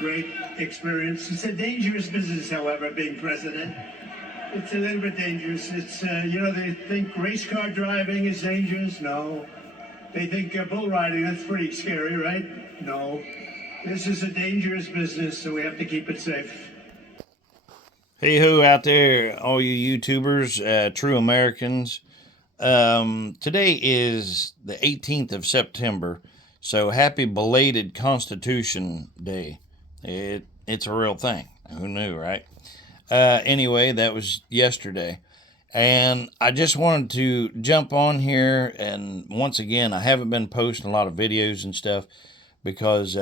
great experience. It's a dangerous business, however, being president. It's a little bit dangerous. It's, they think race car driving is dangerous. No. They think bull riding, that's pretty scary, right? No. This is a dangerous business, so we have to keep it safe. Hey ho out there, all you YouTubers, true Americans. Today is the 18th of September, so happy belated Constitution Day. It's a real thing. Who knew, right? Anyway, that was yesterday. And I just wanted to jump on here, and once again, I haven't been posting a lot of videos and stuff because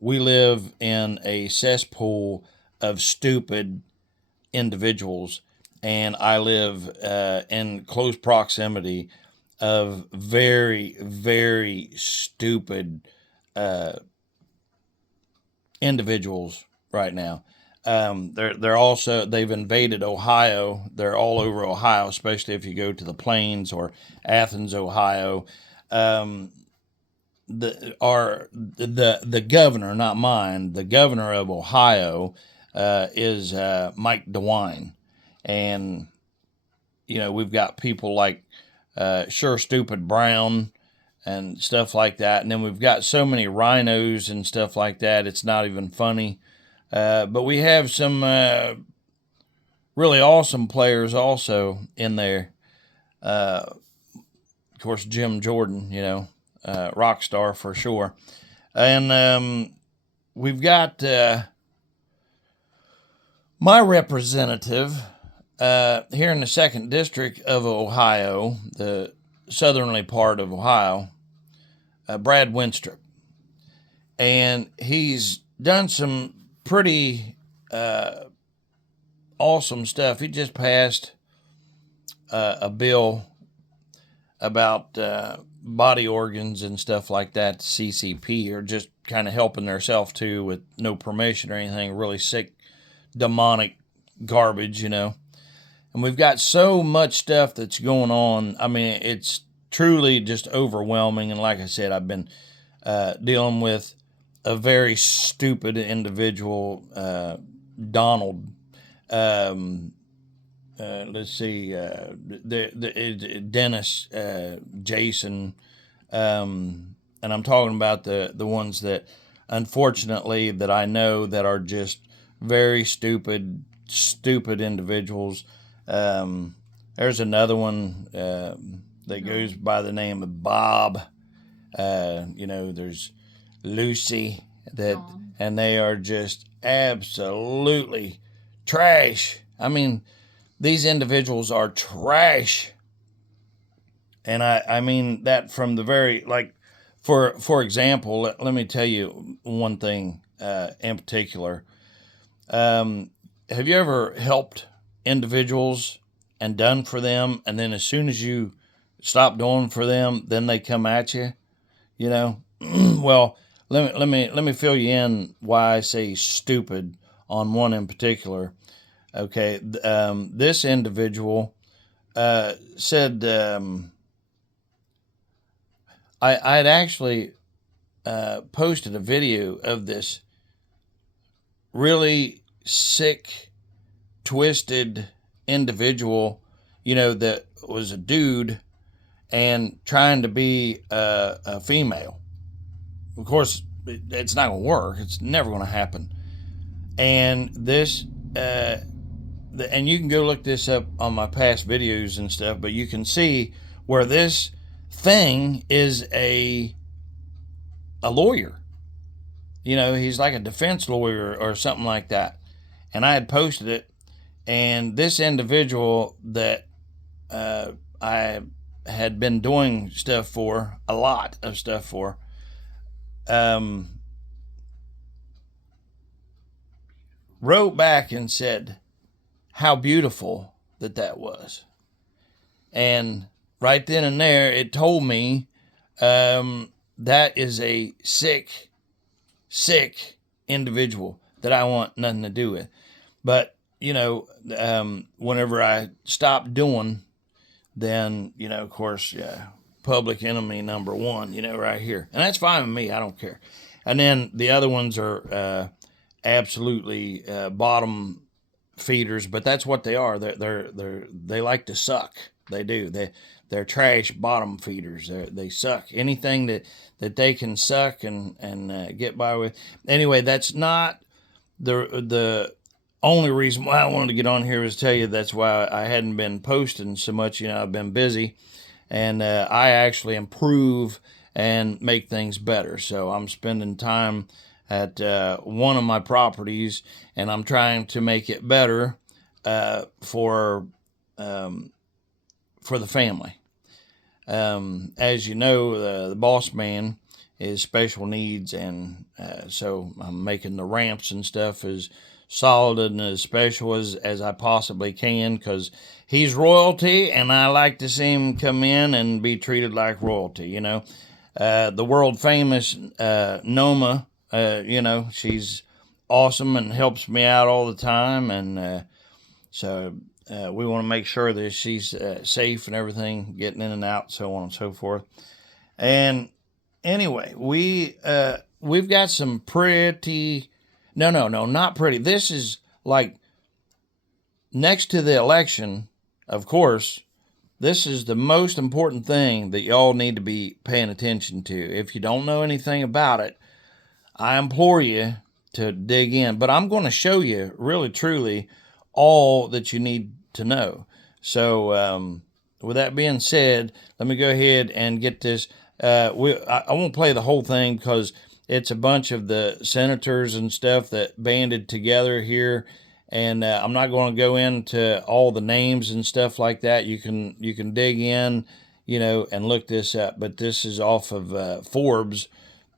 we live in a cesspool of stupid individuals, and I live in close proximity of very, very stupid individuals right now. They've invaded Ohio. They're all over Ohio, especially if you go to the Plains or Athens, Ohio. The governor, not mine, the governor of Ohio is Mike DeWine. And, we've got people like Sure Stupid Brown and stuff like that. And then we've got so many rhinos and stuff like that, it's not even funny. But we have some really awesome players also in there. Of course, Jim Jordan, rock star for sure. And we've got my representative here in the 2nd District of Ohio, the southerly part of Ohio, Brad Winstrup. And he's done some pretty awesome stuff. He just passed a bill about body organs and stuff like that. CCP are just kind of helping themselves too with no permission or anything. Really sick, demonic garbage, And we've got so much stuff that's going on. I mean, it's truly just overwhelming. And like I said, I've been dealing with a very stupid individual, Donald. Let's see, Dennis, Jason, and I'm talking about the ones that, unfortunately, that I know that are just very stupid individuals. There's another one that goes by the name of Bob. There's Lucy, and they are just absolutely trash. I mean, these individuals are trash. And I mean that from the very, for example, let me tell you one thing in particular. Have you ever helped individuals and done for them, and then as soon as you stop doing for them, then they come at you? Well, let me fill you in why I say stupid on one in particular. Okay, this individual said I had actually posted a video of this really sick, twisted individual, that was a dude and trying to be a female. Of course, it's not going to work. It's never going to happen. And this, and you can go look this up on my past videos and stuff, but you can see where this thing is a lawyer. He's like a defense lawyer or something like that. And I had posted it, and this individual that I had been doing stuff for, a lot of stuff for, wrote back and said how beautiful that was. And right then and there, it told me that is a sick individual that I want nothing to do with. But, whenever I stopped doing, then, of course, public enemy number one, right here. And that's fine with me. I don't care. And then the other ones are absolutely bottom feeders, but that's what they are. They like to suck. They do. They're trash bottom feeders. They suck anything that they can suck and get by with. Anyway, that's not the only reason why I wanted to get on here is to tell you that's why I hadn't been posting so much. I've been busy, and I actually improve and make things better. So I'm spending time at one of my properties, and I'm trying to make it better for the family. As you know, the boss man is special needs, and so I'm making the ramps and stuff as solid and as special as I possibly can, because he's royalty, and I like to see him come in and be treated like royalty. The world famous Noma, she's awesome and helps me out all the time, and so we want to make sure that she's safe and everything, getting in and out, so on and so forth. And anyway, we've got some pretty, no, not pretty. This is like next to the election, of course. This is the most important thing that y'all need to be paying attention to. If you don't know anything about it, I implore you to dig in. But I'm going to show you, really, truly, all that you need to know. So, with that being said, let me go ahead and get this. I won't play the whole thing because it's a bunch of the senators and stuff that banded together here. And I'm not going to go into all the names and stuff like that. You can dig in, and look this up. But this is off of Forbes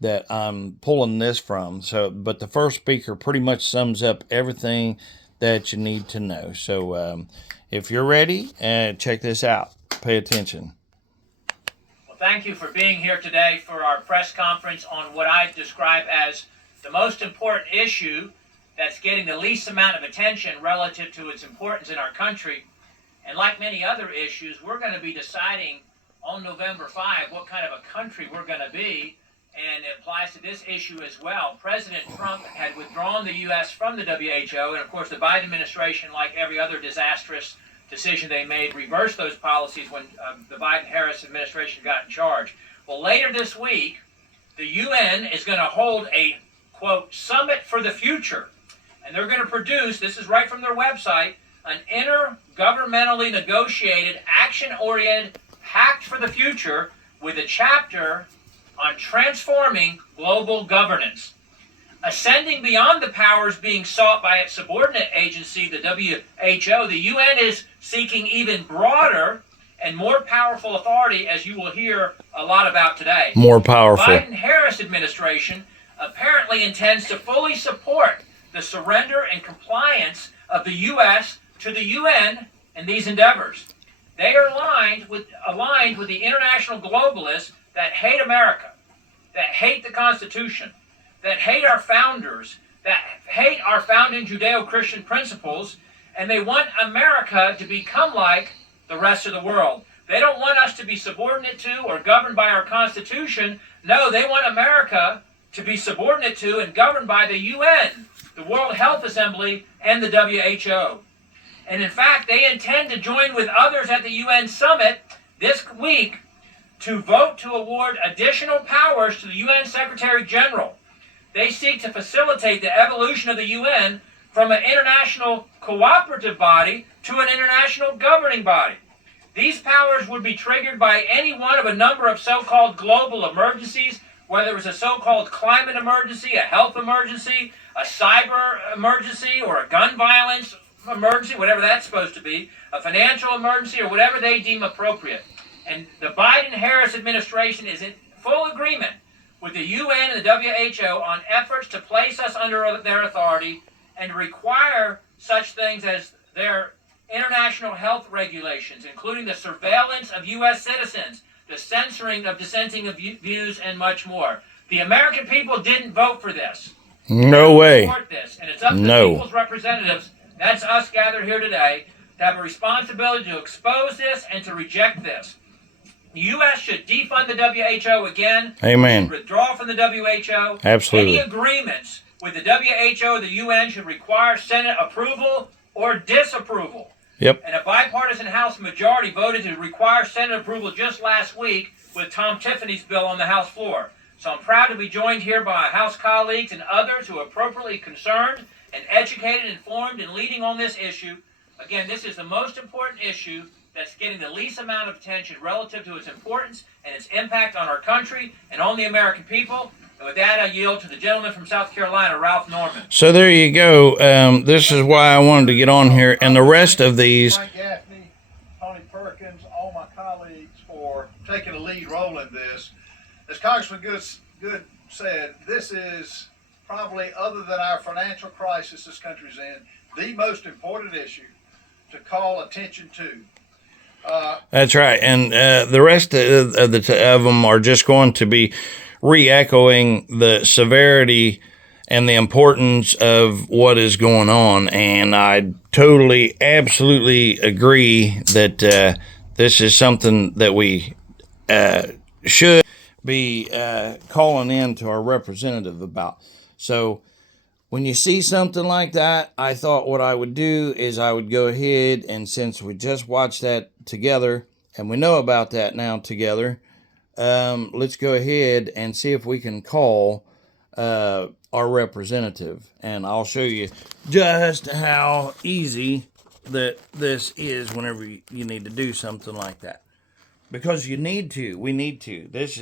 that I'm pulling this from. So, but the first speaker pretty much sums up everything that you need to know. So, if you're ready, check this out. Pay attention. Well, thank you for being here today for our press conference on what I describe as the most important issue that's getting the least amount of attention relative to its importance in our country. And like many other issues, we're going to be deciding on November 5 what kind of a country we're going to be, and it applies to this issue as well. President Trump had withdrawn the U.S. from the WHO, and of course the Biden administration, like every other disastrous decision they made, reversed those policies when the Biden-Harris administration got in charge. Well, later this week, the UN is going to hold a, quote, summit for the future. And they're going to produce, this is right from their website, an intergovernmentally negotiated, action-oriented pact for the future with a chapter on transforming global governance. Ascending beyond the powers being sought by its subordinate agency, the WHO, the UN is seeking even broader and more powerful authority, as you will hear a lot about today. More powerful. The Biden-Harris administration apparently intends to fully support the surrender and compliance of the U.S. to the UN in these endeavors. They are aligned with the international globalists that hate America, that hate the Constitution, that hate our founders, that hate our founding Judeo-Christian principles, and they want America to become like the rest of the world. They don't want us to be subordinate to or governed by our Constitution. No, they want America to be subordinate to and governed by the UN, the World Health Assembly, and the WHO. And in fact, they intend to join with others at the UN summit this week to vote to award additional powers to the UN Secretary General. They seek to facilitate the evolution of the UN from an international cooperative body to an international governing body. These powers would be triggered by any one of a number of so-called global emergencies, whether it was a so-called climate emergency, a health emergency, a cyber emergency, or a gun violence emergency, whatever that's supposed to be, a financial emergency, or whatever they deem appropriate. And the Biden-Harris administration is in full agreement with the UN and the WHO on efforts to place us under their authority and to require such things as their international health regulations, including the surveillance of U.S. citizens, the censoring of dissenting views, and much more. The American people didn't vote for this. No way. Support this, and it's up to the people's representatives, that's us gathered here today, to have a responsibility to expose this and to reject this. The U.S. should defund the WHO again. Amen. Withdraw from the WHO. Absolutely. Any agreements with the WHO, the UN should require Senate approval or disapproval. Yep. And a bipartisan House majority voted to require Senate approval just last week with Tom Tiffany's bill on the House floor. So I'm proud to be joined here by House colleagues and others who are appropriately concerned and educated, informed, and leading on this issue. Again, this is the most important issue that's getting the least amount of attention relative to its importance and its impact on our country and on the American people. And with that, I yield to the gentleman from South Carolina, Ralph Norman. So there you go. This is why I wanted to get on here. And the rest of these, Frank Gaffney, Tony Perkins, all my colleagues for taking a lead role in this. As Congressman Good said, this is probably, other than our financial crisis this country's in, the most important issue to call attention to. that's right. And the rest of them are just going to be re-echoing the severity and the importance of what is going on. And I totally, absolutely agree that this is something that we should be calling in to our representative about. So when you see something like that, I thought what I would do is I would go ahead, and since we just watched that together and we know about that now together, let's go ahead and see if we can call our representative. And I'll show you just how easy that this is whenever you need to do something like that. Because you need to. We need to. This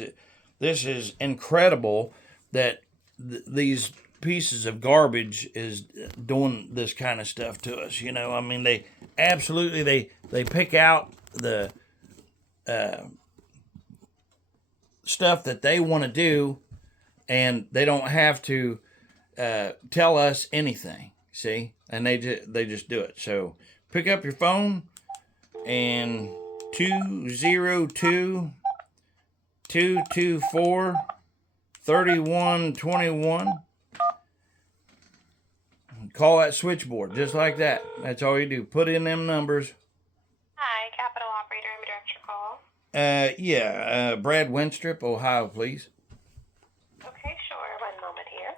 is incredible that these pieces of garbage is doing this kind of stuff to us. You know, I mean, they absolutely, they pick out the stuff that they want to do, and they don't have to tell us anything. See, and they just do it. So pick up your phone and 202-224-3121. Call that switchboard just like that. That's all you do. Put in them numbers. Hi, Capital Operator. I'm direct your call. Brad Winstrip, Ohio, please. Okay, sure. One moment here.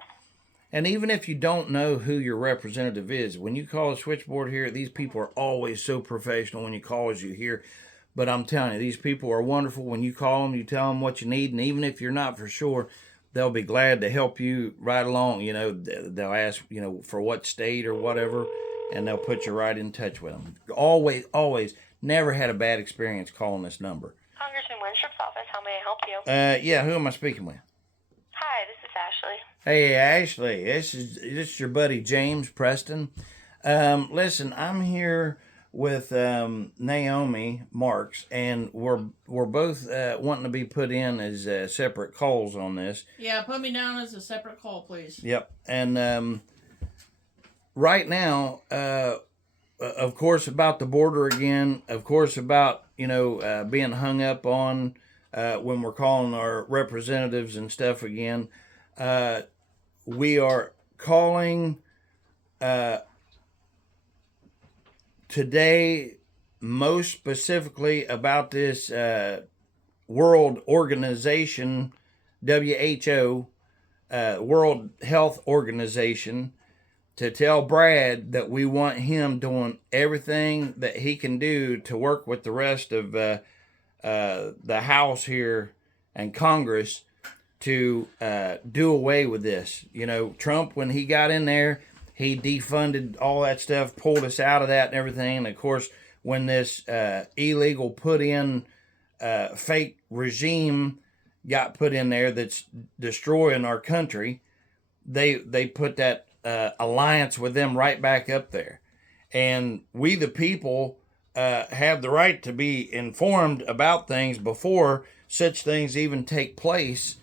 And even if you don't know who your representative is, when you call a switchboard here, these people are always so professional when you call as you hear. But I'm telling you, these people are wonderful. When you call them, you tell them what you need, and even if you're not for sure, they'll be glad to help you right along. You know, they'll ask, you know, for what state or whatever, and they'll put you right in touch with them. Always, never had a bad experience calling this number. Congressman Winstrip's office. How may I help you? Yeah, who am I speaking with? Hi, this is Ashley. Hey, Ashley, this is your buddy James Preston. Listen, I'm here with Naomi Marks, and we're both wanting to be put in as separate calls on this. Yeah, put me down as a separate call, please. Yep, and right now, of course, about the border again. Of course, about being hung up on when we're calling our representatives and stuff again. We are calling today most specifically about this World Organization, WHO, World Health Organization, to tell Brad that we want him doing everything that he can do to work with the rest of the House here and Congress to do away with this. You know, Trump, when he got in there, he defunded all that stuff, pulled us out of that and everything. And of course, when this illegal put in fake regime got put in there that's destroying our country, they put that alliance with them right back up there. And we, the people, have the right to be informed about things before such things even take place.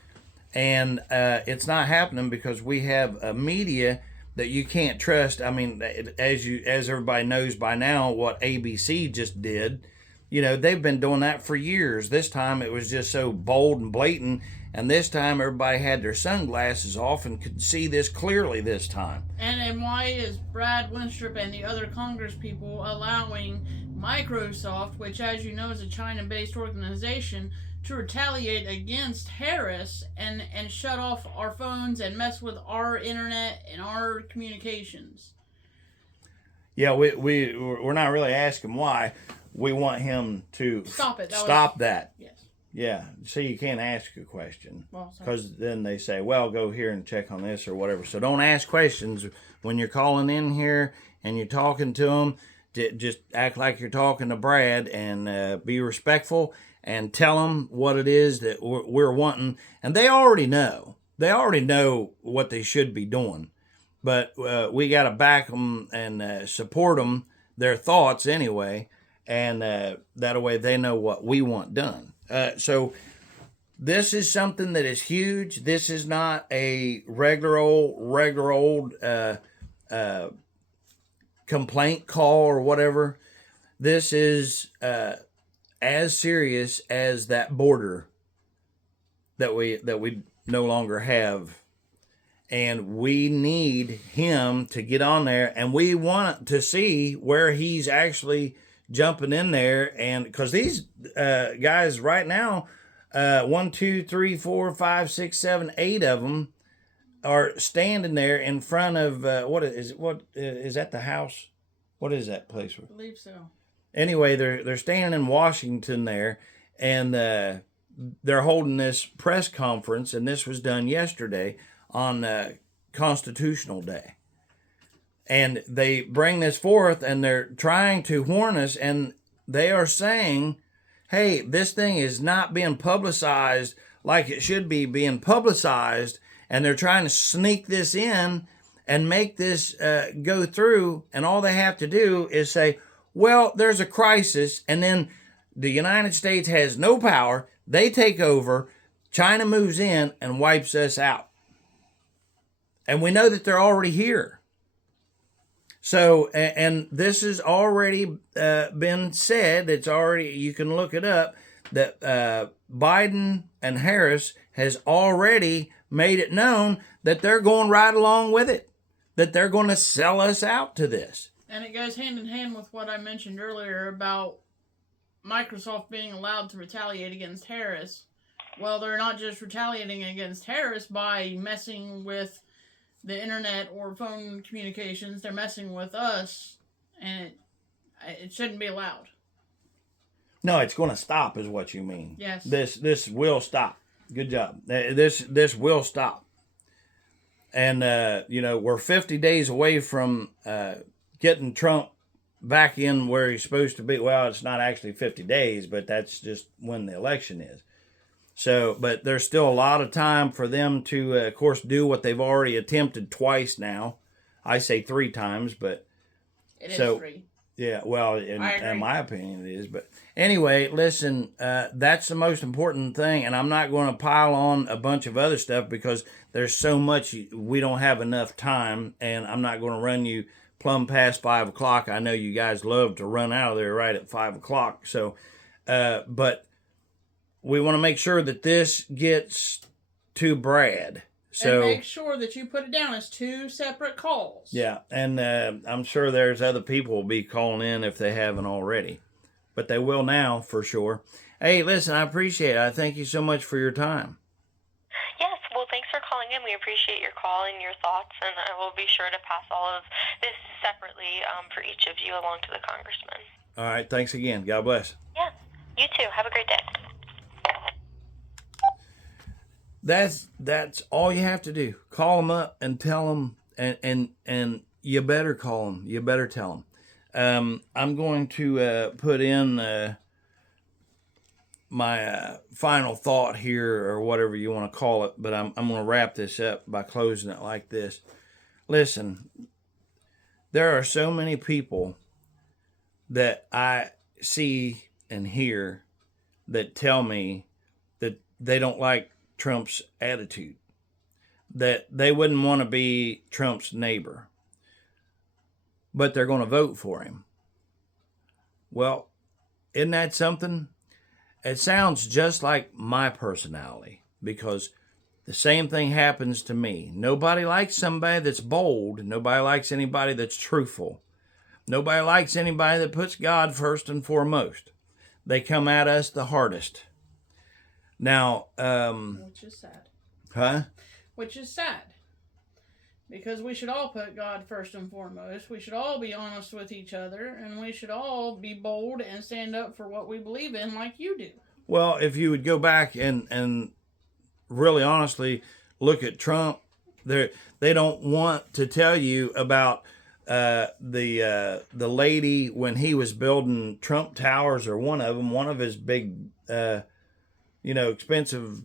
And it's not happening because we have a media that you can't trust. I mean, as everybody knows by now, what ABC just did, you know, they've been doing that for years. This time it was just so bold and blatant, and this time everybody had their sunglasses off and could see this clearly this time. And why is Brad Winstrip and the other Congress people allowing Microsoft, which, as you know, is a China-based organization, to retaliate against Harris and shut off our phones and mess with our internet and our communications. Yeah, we're not really asking why. We want him to Stop it. Stop that. Yes. Yeah. See, you can't ask a question Well, sorry. because then they say, well, go here and check on this or whatever. So don't ask questions when you're calling in here and you're talking to them. Just act like you're talking to Brad and be respectful and tell them what it is that we're wanting. And they already know. They already know what they should be doing. But we got to back them and support them, their thoughts anyway. And that way they know what we want done. So this is something that is huge. This is not a regular old complaint call or whatever. This is as serious as that border that we no longer have. And we need him to get on there, and we want to see where he's actually jumping in there. And because these guys right now, 1, 2, 3, 4, 5, 6, 7, 8 of them are standing there in front of what is that, the house? What is that place? I believe so. Anyway, they're standing in Washington there, and they're holding this press conference, and this was done yesterday on Constitutional Day. And they bring this forth, and they're trying to warn us, and they are saying, hey, this thing is not being publicized like it should be being publicized, and they're trying to sneak this in and make this go through, and all they have to do is say, well, there's a crisis, and then the United States has no power, they take over, China moves in and wipes us out. And we know that they're already here. So, and this has already been said, it's already, you can look it up, that Biden and Harris has already made it known that they're going right along with it, that they're going to sell us out to this. And it goes hand in hand with what I mentioned earlier about Microsoft being allowed to retaliate against Harris. Well, they're not just retaliating against Harris by messing with the internet or phone communications, they're messing with us, and it shouldn't be allowed. No, it's going to stop is what you mean. Yes. This will stop. Good job. This will stop. And, we're 50 days away from getting Trump back in where he's supposed to be. Well, it's not actually 50 days, but that's just when the election is. So, but there's still a lot of time for them to, of course, do what they've already attempted twice now. I say 3 times, but It is so, 3. Yeah, well, in my opinion, it is. But anyway, listen, that's the most important thing, and I'm not going to pile on a bunch of other stuff because there's so much we don't have enough time, and I'm not going to run you plumb past 5 o'clock. I know you guys love to run out of there right at 5 o'clock. So, but we want to make sure that this gets to Brad. So, and make sure that you put it down as 2 separate calls. Yeah, and I'm sure there's other people will be calling in if they haven't already. But they will now, for sure. Hey, listen, I appreciate it. I thank you so much for your time. Yes, well, thanks for calling in. We appreciate your call and your thoughts, and I will be sure to pass all of this separately for each of you along to the congressman. All right, thanks again. God bless. Yeah, you too. Have a great day. That's all you have to do. Call them up and tell them, and you better call them. You better tell them. I'm going to put in my final thought here, or whatever you want to call it, but I'm going to wrap this up by closing it like this. Listen, there are so many people that I see and hear that tell me that they don't like Trump's attitude, that they wouldn't want to be Trump's neighbor, but they're going to vote for him. Well, isn't that something? It sounds just like my personality, because the same thing happens to me. Nobody likes somebody that's bold. Nobody likes anybody that's truthful. Nobody likes anybody that puts God first and foremost. They come at us the hardest. Now, Which is sad. huh? Which is sad. Because we should all put God first and foremost. We should all be honest with each other. And we should all be bold and stand up for what we believe in like you do. Well, if you would go back and really honestly look at Trump, they don't want to tell you about the lady when he was building Trump Towers, or one of his big, expensive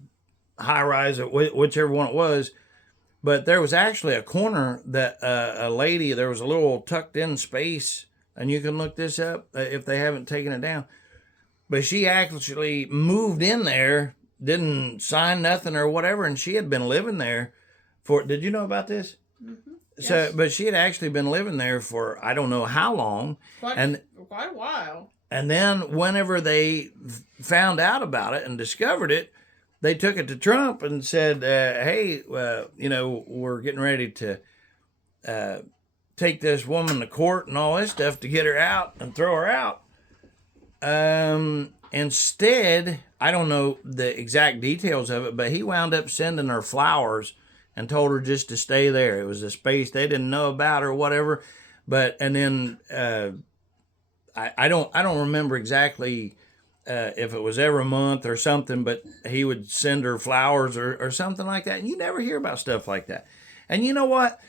high rise, whichever one it was. But there was actually a corner that a lady, there was a little tucked in space, and you can look this up if they haven't taken it down. But she actually moved in there, didn't sign nothing or whatever, and she had been living there for, did you know about this? Mm-hmm. So, Yes. but she had actually been living there for I don't know how long, Quite a while. and then whenever they found out about it and discovered it, they took it to Trump and said, "Hey, we're getting ready to take this woman to court and all this stuff to get her out and throw her out." Instead, I don't know the exact details of it, but he wound up sending her flowers and told her just to stay there. It was a space they didn't know about or whatever. But and then I don't remember exactly if it was every month or something, but he would send her flowers or something like that. And you never hear about stuff like that. And you know what?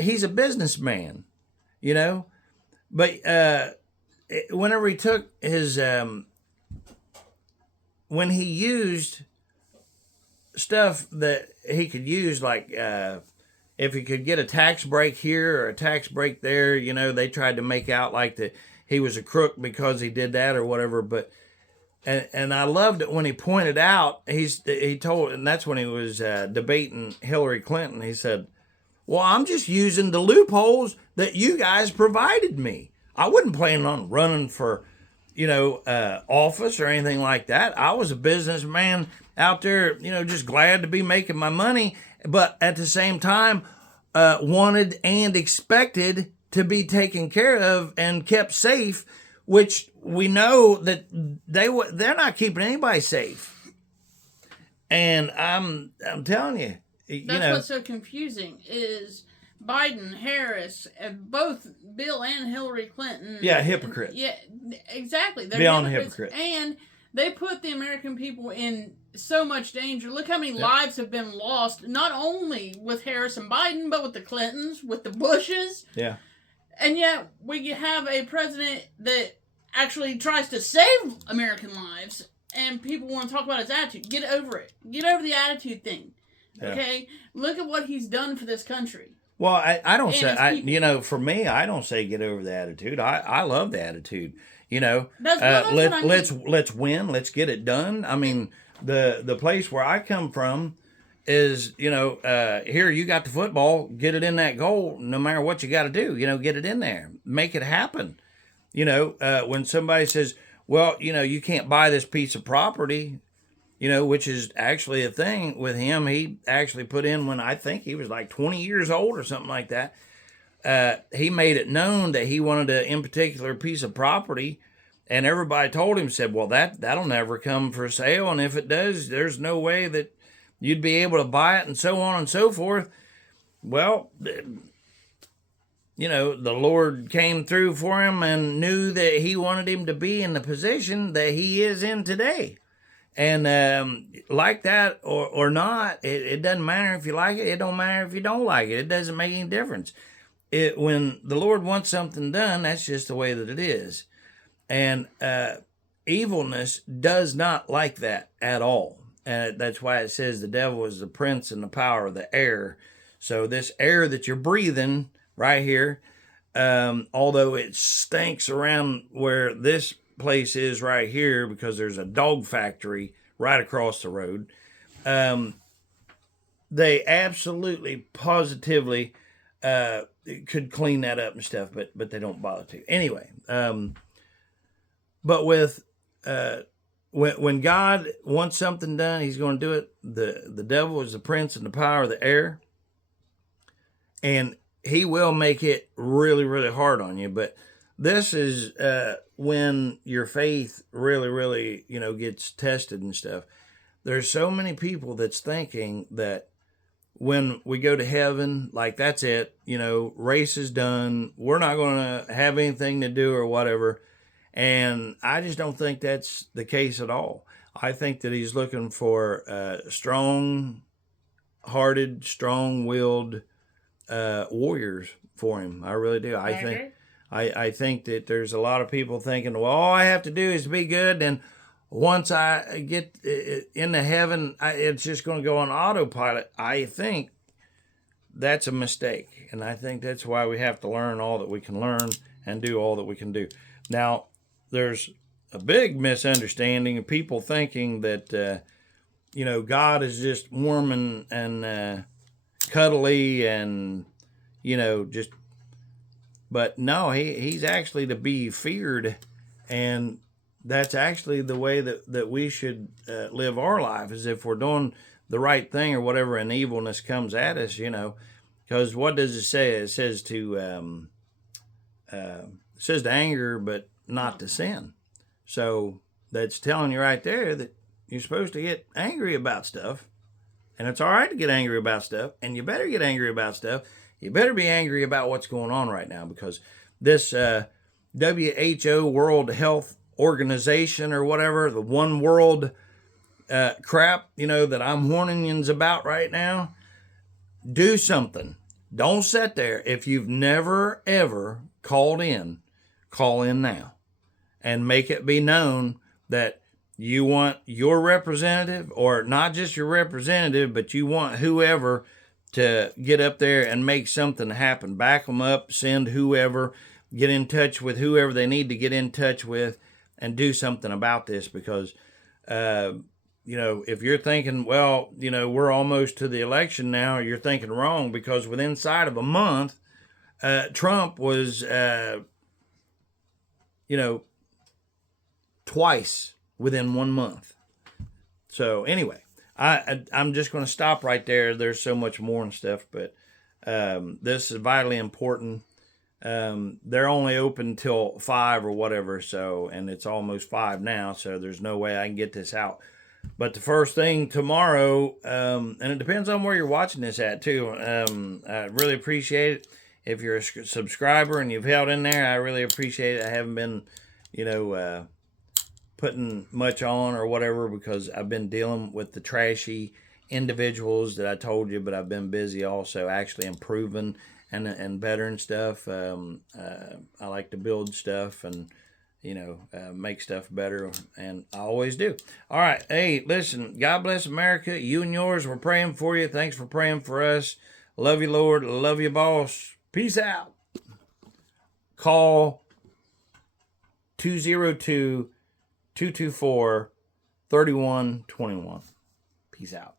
He's a businessman, but whenever he took his when he used stuff that he could use, like if he could get a tax break here or a tax break there, they tried to make out like that he was a crook because he did that or whatever. But and I loved it when he pointed out, he told, and that's when he was debating Hillary Clinton. He said, "Well, I'm just using the loopholes that you guys provided me. I wasn't planning on running for, office or anything like that. I was a businessman out there, just glad to be making my money, but at the same time, wanted and expected to be taken care of and kept safe, which we know that they're not keeping anybody safe." And I'm telling you, That's what's so confusing is Biden, Harris, both Bill and Hillary Clinton. Yeah, hypocrites. Yeah, exactly. They're Beyond hypocrites. And they put the American people in so much danger. Look how many lives have been lost, not only with Harris and Biden, but with the Clintons, with the Bushes. Yeah. And yet we have a president that actually tries to save American lives, and people want to talk about his attitude. Get over it. Get over the attitude thing. Yeah. Okay? Look at what he's done for this country. Well, I don't And it's say, for me, I don't say get over the attitude. I love the attitude. That's what I mean. Let's win. Let's get it done. I mean, the place where I come from is, here you got the football, get it in that goal, no matter what you got to do, get it in there, make it happen. When somebody says, well, you can't buy this piece of property, which is actually a thing with him. He actually put in when I think he was like 20 years old or something like that. He made it known that he wanted a in particular piece of property, and everybody told him, said, well, that'll never come for sale. And if it does, there's no way that you'd be able to buy it, and so on and so forth. Well, the Lord came through for him and knew that he wanted him to be in the position that he is in today. And like that or not, it doesn't matter if you like it. It don't matter if you don't like it. It doesn't make any difference. When the Lord wants something done, that's just the way that it is. And evilness does not like that at all. And that's why it says the devil is the prince and the power of the air. So this air that you're breathing right here, although it stinks around where this place is right here because there's a dog factory right across the road, they absolutely positively could clean that up and stuff, but they don't bother to anyway. But with when God wants something done, he's going to do it. The devil is the prince and the power of the air, and he will make it really, really hard on you. But this is when your faith really, really, gets tested and stuff. there's so many people that's thinking that when we go to heaven, like that's it, race is done. We're not going to have anything to do or whatever. And I just don't think that's the case at all. I think that he's looking for strong-hearted, strong-willed warriors for him. I really do. I think that there's a lot of people thinking, well, all I have to do is be good, and once I get into heaven, it's just going to go on autopilot. I think that's a mistake, and I think that's why we have to learn all that we can learn and do all that we can do. Now, there's a big misunderstanding of people thinking that, God is just warm and cuddly and, but no, he's actually to be feared, and that's actually the way that we should live our life, is if we're doing the right thing or whatever, and evilness comes at us, because what does it say? It says to anger, but not to sin. So that's telling you right there that you're supposed to get angry about stuff, and it's all right to get angry about stuff, and you better get angry about stuff. You better be angry about what's going on right now, because this WHO, World Health Organization or whatever, the one world crap, that I'm warning you about right now, do something. Don't sit there. If you've never, ever called in, call in now and make it be known that you want your representative, or not just your representative, but you want whoever to get up there and make something happen. Back them up, send whoever, get in touch with whoever they need to get in touch with, and do something about this, because, if you're thinking, well, we're almost to the election now, you're thinking wrong, because within inside of a month, Trump was, twice within 1 month. So anyway, I'm just going to stop right there. There's so much more and stuff, but this is vitally important. They're only open till 5 or whatever, so, and it's almost 5 now, so there's no way I can get this out. But the first thing tomorrow, and it depends on where you're watching this at too. I really appreciate it. If you're a subscriber and you've held in there, I really appreciate it. I haven't been, putting much on or whatever, because I've been dealing with the trashy individuals that I told you, but I've been busy also actually improving and bettering stuff. I like to build stuff and, make stuff better, and I always do. All right. Hey, listen, God bless America. You and yours, we're praying for you. Thanks for praying for us. Love you, Lord. Love you, boss. Peace out. Call 202-224-3121. Peace out.